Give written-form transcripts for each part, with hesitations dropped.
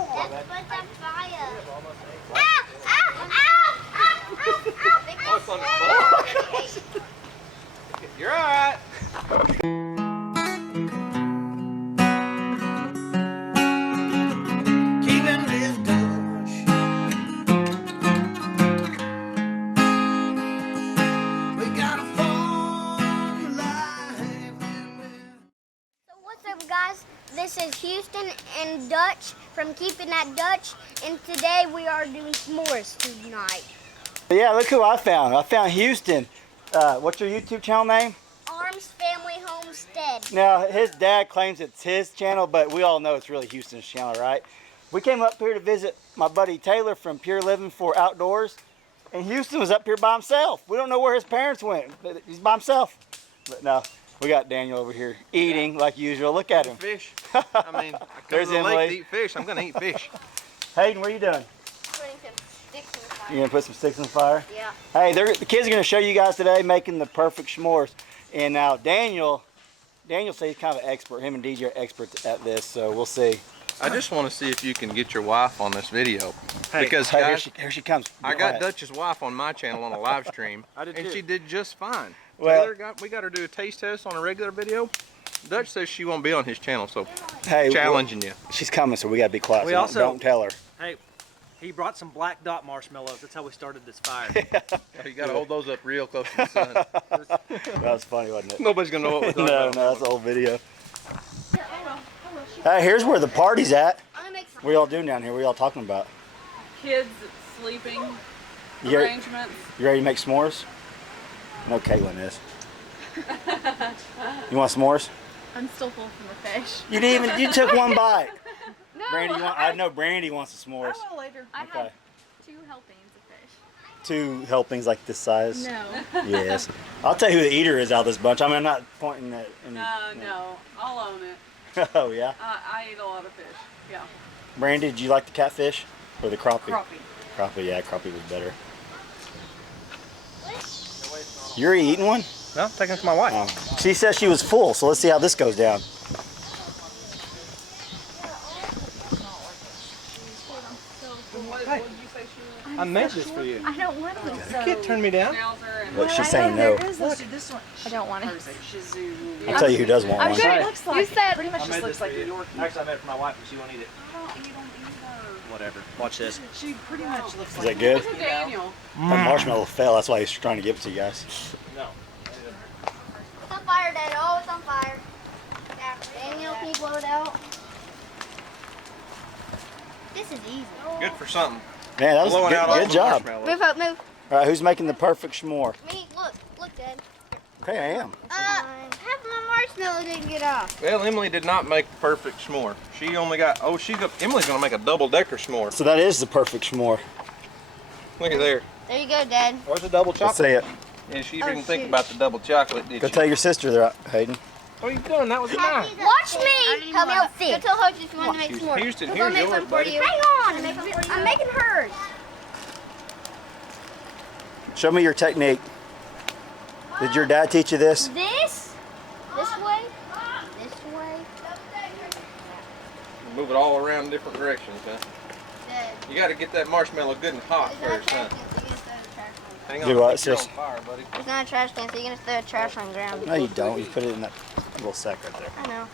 Let's put the fire. Ow! Ow! Ow! Ow! Ow! Ow! You're all right. Keeping this touch. We got a fun life. So what's up, guys? This is Houston and Dutch from Keeping That Dutch, and today we are doing s'mores tonight. Yeah, look who I found. I found Houston. What's your YouTube channel name? Arms Family Homestead. Now, his dad claims it's his channel, but we all know it's really Houston's channel, right? We came up here to visit my buddy Taylor from Pure Living for Outdoors, and Houston was up here by himself. We don't know where his parents went, but he's by himself. But no, we got Daniel over here eating like usual. Look at him. Fish. I mean, I come There's to the lake Emily. to eat fish. I'm gonna eat fish. Hayden, what are you doing? Putting some sticks in the fire. You gonna put some sticks on the fire? Yeah. Hey, the kids are gonna show you guys today making the perfect s'mores. And now Daniel says he's kind of an expert. Him and DJ are experts at this, so we'll see. I just want to see if you can get your wife on this video. Hey, because hey, guys, here she comes. I Go got ahead. Dutch's wife on my channel on a live stream, I did and too. she did just fine. Well- We got her to do a taste test on a regular video. Dutch says she won't be on his channel, so Hey, challenging you. she's coming, so we gotta be quiet. We So also- don't tell her. Hey, he brought some black dot marshmallows. That's how we started this fire. You got to hold those up real close to the sun. That was funny, wasn't it? Nobody's gonna know what we're talking No, about. that's the whole video. Hey, here's where the party's at. I'm gonna make some. What y'all doing down here? What y'all talking about? Kids sleeping You ready, arrangements. you ready to make s'mores? No, Caitlin is. You want s'mores? I'm still full from the fish. You didn't even. You took one bite. No, Brandy, I know Brandy wants the I s'mores. will later. I Okay. had 2 helpings of fish. 2 helpings like this size. No. Yes. I'll tell you who the eater is out of this bunch. I mean, I'm not pointing at any. No, I'll own it. Oh yeah. I eat a lot of fish. Yeah. Brandy, did you like the catfish or the crappie? Crappie. Crappie, yeah, crappie was better. You're eating one? No, taking it to my wife. Oh. She says she was full, so let's see how this goes down. I made this for you. I don't want them. You can't turn me down. Look, she's saying no. I don't want it. I'll tell you who does want I'm one. sure it looks like. You said pretty much I just made looks this like for New you. York. Actually, I made it for my wife, but she won't eat it. Whatever. Watch this. She pretty much looks Is that good? like Daniel. That marshmallow fell. That's why he's trying to give it to you guys. No. It's on fire, Dad. Oh, it's on fire. Daniel, can you blow it out? This is easy. Good for something. Man, that was Blowing out all good the job. marshmallows. Move up, move. All right, who's making the perfect s'more? Me, look, Dad. Okay, I am. Half my marshmallow didn't get off. Well, Emily did not make the perfect s'more. She only got, Emily's gonna make a double-decker s'more. So that is the perfect s'more. Look at there. There you go, Dad. Where's the double Let's chocolate? see it. And she Oh, didn't think shoot. about the double chocolate, did Go she? tell your sister that, Hayden. What are you doing? That was mine. Watch me. Help me out. Go tell Hutch if you want to make s'mores. Houston, We'll here's make yours, some for buddy. you. Hang on. I'm making hers. Show me your technique. Did your dad teach you this? This way, this way. Move it all around different directions, huh? Dad. You got to get that marshmallow good and hot It's not a first, huh? trash can, so you're gonna throw the trash on. Hang on, Do what, you're sis? on fire, buddy. It's not a trash can, so you're gonna throw the trash on the ground. No, you don't. You put it in that little sack right there. I know.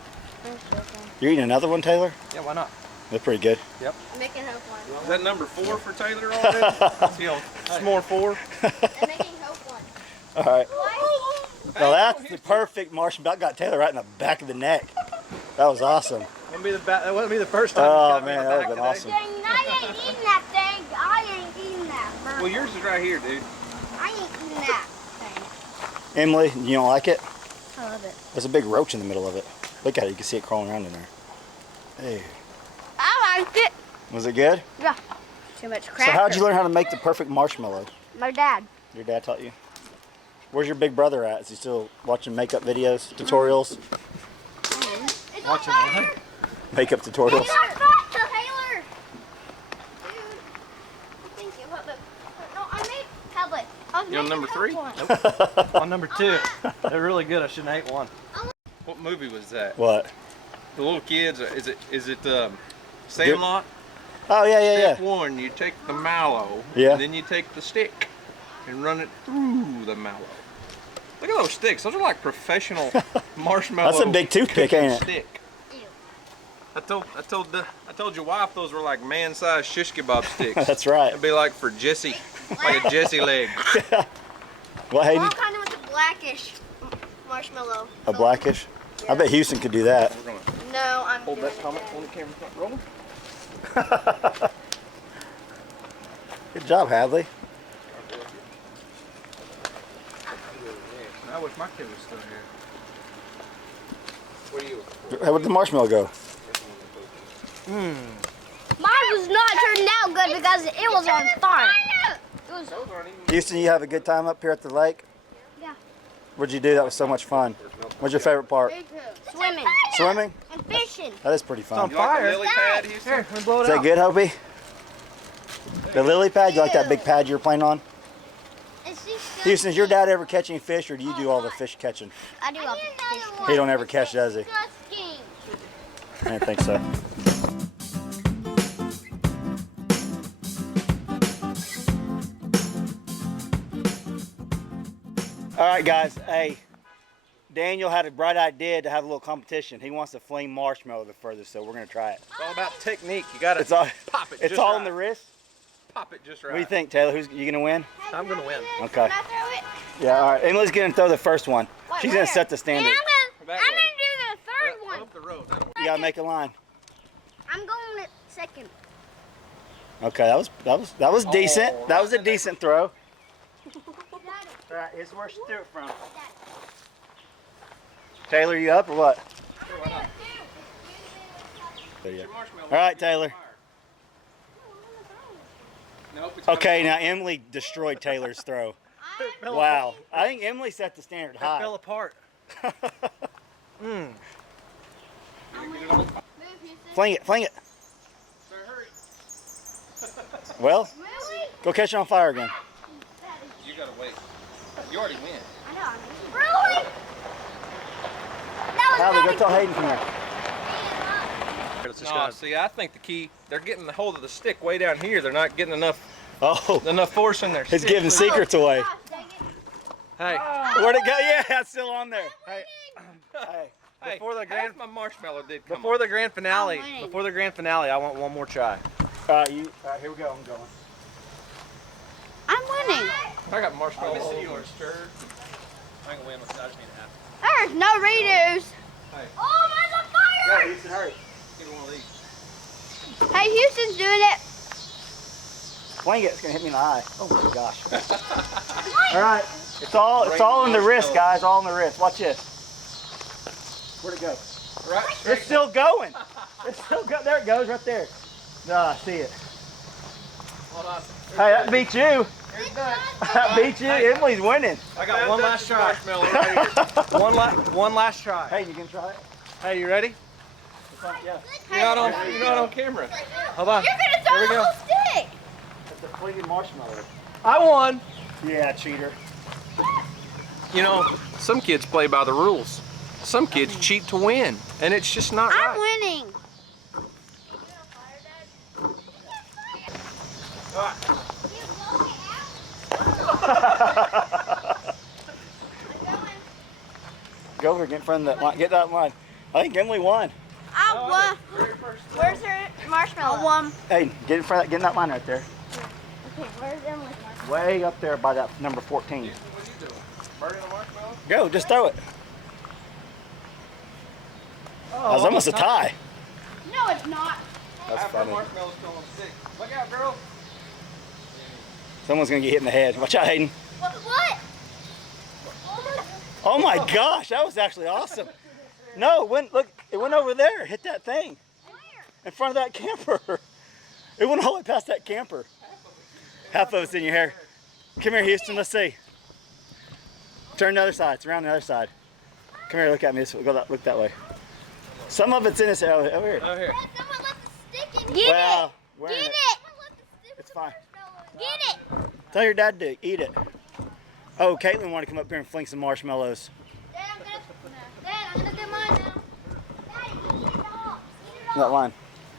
I'm just joking. You're eating another one, Taylor? Yeah, why not? They're pretty good. I'm making hope one. Is that number 4 for Taylor already? See on s'more 4? I'm making hope one. All right. What? Well, that's the perfect marshmallow. I got Taylor right in the back of the neck. That was awesome. That wouldn't be the first time. Oh, you got me in man, the that back would've been today. awesome. Dang, I ain't eating that thing. I ain't eating that burger. Well, yours is right here, dude. I ain't eating that thing. Emily, you don't like it? I love it. There's a big roach in the middle of it. Look at it. You can see it crawling around in there. Hey. I liked it. Was it good? Yeah. Too much So cracker. how'd you learn how to make the perfect marshmallow? My dad. Your dad taught you? Where's your big brother at? Is he still watching makeup videos, tutorials? It's Watching on fire. Makeup tutorials? It's on fire, Taylor. Dude. Thank you. What, no, I made tablet. I was You on making number hope 3? one. On number 2. They're really good. I shouldn't have ate one. What movie was that? What? The little kids, is it Sandlot? Oh, yeah. Step one, you take the mallow, Yeah. and then you take the stick and run it through the mallow. Look at those sticks. Those are like professional marshmallow. That's a big toothpick, cooking ain't it? Stick. I told your wife those were like man-sized shish kebab sticks. That's right. It'd be like for Jesse, like a Jesse leg. Well, Hayden, All kind of with a blackish marshmallow. a blackish. I bet Houston could do that. We're gonna No, I'm hold doing that it comment then. on the camera. Rolling. Good job, Hadley. I wish my kid was still here. What are you? How would the marshmallow go? Mine was not turning out good because it was on fire. It was Houston, you have a good time up here at the lake? Yeah. What'd you do? That was so much fun. What's your favorite part? swimming Swimming? and fishing. That is pretty fun. You like the lily pad, Houston? Here, let me blow it Is that out. good, Hobie? The lily pad? You like that big pad you were playing on? Houston, does your dad ever catch any fish, or do you do all the fish catching? I do love fish. He don't ever catch, does he? I didn't think so. All right, guys. Hey, Daniel had a bright idea to have a little competition. He wants to fling marshmallow the furthest, so we're gonna try it. It's all about technique. You gotta It's all. pop it. It's just all right. in the wrist. Pop it just right. What do you think, Taylor? Who's you gonna win? I'm gonna win. Okay. Can I throw it? Yeah. All right. Emily's gonna throw the first one. Wait, She's gonna where? set the standard. And That I'm way. gonna do the third one. Up the road. You gotta make a line. I'm going at second. Okay, that was decent. Oh, That was a right. decent throw. All right, here's where she threw it from. Taylor, you up or what? Yeah. All right, Taylor. Nope, it's Okay, now Emily destroyed Taylor's throw. Wow, I think Emily set the standard It fell high. apart. Fling it, fling it. Well, go catch it on fire again. You gotta wait. You already win. I know. Really? That was Hadley, go very tell Hayden from there. No, see, I think the key, they're getting the hold of the stick way down here. They're not getting enough Oh, force in their it's stick. giving secrets away. Gosh, dang it. Hey, Where'd it go? Yeah, it's still on there. Hey, hey, Before the half grand- my marshmallow did come Before off. the grand finale, I'm winning. before the grand finale, I want one more try. all right, here we go. I'm going. I'm winning. I got marshmallow all over. I can win. I just need half. There's no redos. Hey. Oh, mine's on fire. Houston, hurry. Get one of these. Hey, Houston's doing it. Fling it. It's gonna hit me in the eye. Oh my gosh. All right. It's all in the wrist, guys. All in the wrist. Watch this. Where'd it go? Right. It's still going. It's still go. There it goes, right there. Nah, I see it. Hold on. Hey, that beat you. Here's that. That beat you. Emily's winning. I got one last try. Marshmallow right here. One last try. Hey, you gonna try it? Hey, you ready? Yeah. You're not on camera. Hold on. You're gonna throw Here we the go. whole stick. It's a fleeting marshmallow. I won. Yeah, cheater. You know, some kids play by the rules. Some kids cheat to win, and it's just not I'm right. winning. Go over, get in front of that line. Get that line. I think Emily won. I won. Where's her marshmallow? I won. Hey, get in front of that, get in that line right there. Okay, where's Emily's marshmallow? Way up there by that number 14. What are you doing? Burning a marshmallow? Go, just throw it. That was almost a tie. No, it's not. That's Half our funny. marshmallow's still on stick. Look out, girl. Someone's gonna get hit in the head. Watch out, Hayden. What? Oh my gosh, that was actually awesome. No, it went over there, hit that thing. In front of that camper. It went all the way past that camper. Half of it's in your hair. Come here, Houston, let's see. Turn the other side, it's around the other side. Come here, look at me, look that way. Some of it's in his hair, over here. Over here. Someone let the stick in. Get Well, it. wearing Get it. it. It's fine. Get it. Tell your dad to eat it. Oh, Caitlin wanted to come up here and fling some marshmallows. Dad, I'm gonna get mine now. Dad, eat it all. Eat it all. That line.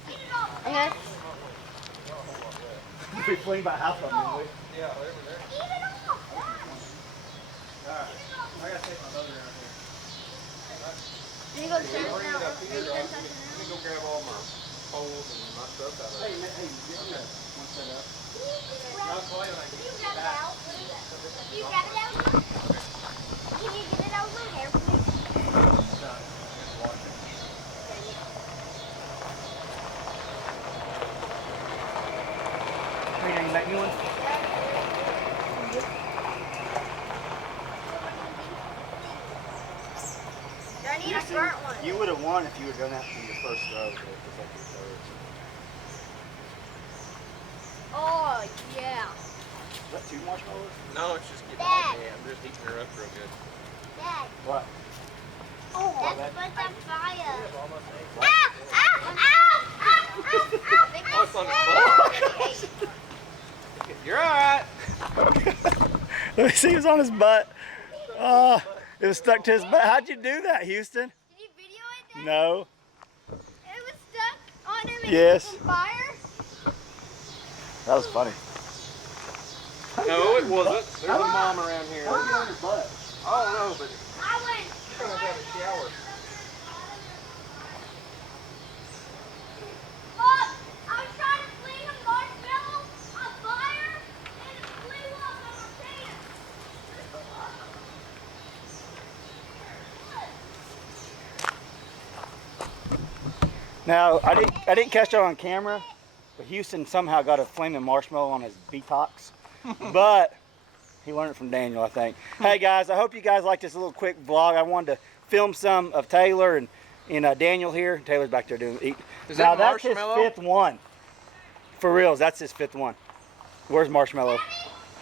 Eat it all. Okay. We fling by half of them, didn't we? Yeah, over there. Eat it all. Alright. I gotta take my motor out here. You go turn Bring it it up out. here. Let me go grab all my poles and my stuff out of Hey, it. hey, get on that one set up. I'll call you when I Can get you grab it out? Can you grab it out? Can you get it out of my hair, please? Hey, you make me one? I need a burnt one. You would have won if you had done that from your first throw. But it was like your third. Oh, yeah. Is that 2 marshmallows? No, it's just getting Dad. hot. Yeah, I'm just heating her up real good. Dad. What? Oh, that's what's on fire. Almost ate. Ow! Ow! Ow! Ow! Ow! Oh, it's on his butt. You're alright. Let me see, it was on his butt. Oh, it was stuck to his butt. How'd you do that, Houston? Did you video it, Dad? No. It was stuck on him and Yes. on fire? That was funny. No, it wasn't. There's a mom around here. How'd you get on your butt? I don't know, but I went. you're gonna have a shower. Look! I was trying to fling a marshmallow on fire and it flew off on my pants. Now, I didn't catch that on camera, but Houston somehow got a flaming marshmallow on his buttocks. But he learned it from Daniel, I think. Hey guys, I hope you guys like this little quick vlog. I wanted to film some of Taylor and Daniel here. Taylor's back there doing eat. Is Now that that's his marshmallow? 5th one. For reals, that's his 5th one. Where's Marshmallow?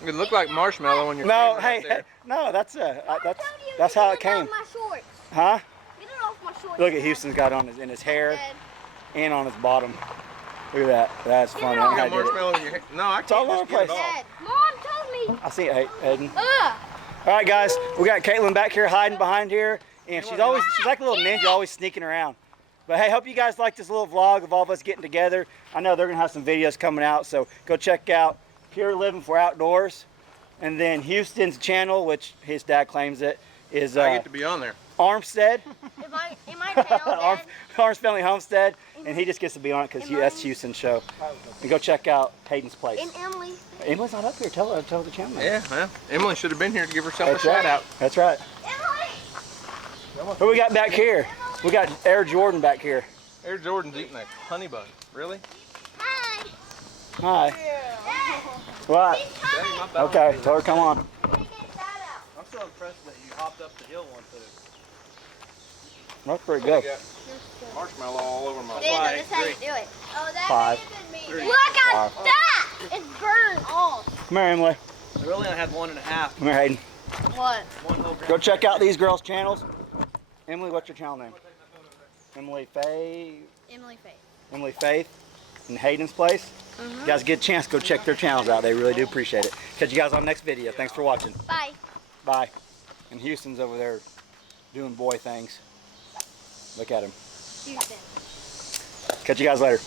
It looked like marshmallow on your No, camera hey, right there. hey, no, that's I told you that's to how get it came. Off my shorts. Huh? Get it off my shorts. Look at Dad. Houston's got on in his hair Dad. and on his bottom. Look at that. That's Get funny. it I off. You got think I did it. marshmallow in your hair. No, I all can't over just the get it place. off. Dad, Mom told me. I see it, Aiden. Ugh. All right, guys, we got Caitlin back here hiding behind here, and she's like a little ninja, always sneaking around. But hey, hope you guys like this little vlog of all of us getting together. I know they're gonna have some videos coming out, so go check out Pure Living for Outdoors, and then Houston's channel, which his dad claims it is I get to be on there. Armstead, Am I tail, Dad? Arms Family Homestead, and he just gets to be on it because that's Houston's show. And go check out Hayden's place. And Emily. Emily's not up here. Tell her the channel. name. Yeah, well, Emily should have been here to give herself That's a right. shout out. That's right. Emily! What we got back here? We got Air Jordan back here. Air Jordan's eating a honey bun. Really? Hi. Hi. Dad. What? Dang, my balance Okay, is- tell her come on. Can I get a shout out? I'm so impressed that you hopped up the hill one too. That's pretty I good. got marshmallow all over my Daniel, body. this is how you do it. Oh, that 5. Look at that! It's burned off. Come here, Emily. I really only had 1.5. Come here, Hayden. What? One whole gram. Go check out these girls' channels. Emily, what's your channel name? Emily Faith and Hayden's place. You guys get a chance, go check their channels out. They really do appreciate it. Catch you guys on the next video. Thanks for watching. Bye. Bye. And Houston's over there doing boy things. Look at him. Houston. Catch you guys later.